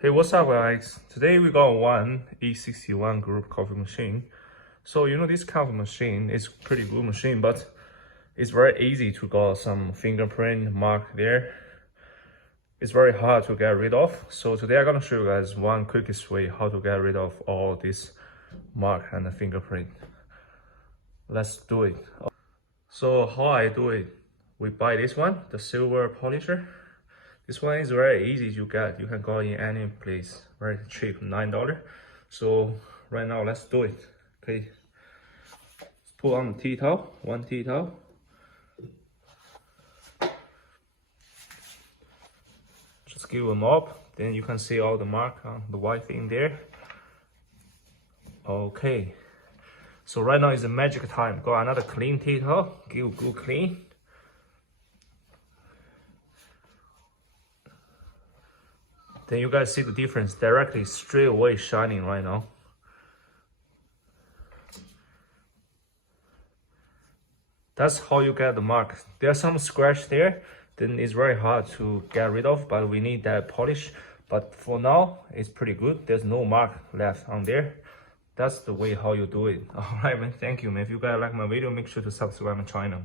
Hey, what's up guys? Today we got one E61 group coffee machine. So this kind of machine is pretty good machine, but it's very easy to got some fingerprint mark there. It's very hard to get rid of. So today I'm gonna show you guys one quickest way how to get rid of all this mark and the fingerprint. Let's do it. So how I do it, we buy this one, the silver polisher. This one is very easy to get. You can go in any place, very cheap, $9. So right now, let's do it. Okay, put on the tea towel, one tea towel. Just give a mop, then you can see all the mark on the white thing there. Okay, so right now is the magic time. Got another clean tea towel, give good clean. Then you guys see the difference directly, straight away shining right now. That's how you get the mark. There's some scratch there, then it's very hard to get rid of, but we need that polish. But for now, it's pretty good. There's no mark left on there. That's the way how you do it. Alright man, thank you man. If you guys like my video, make sure to subscribe my channel.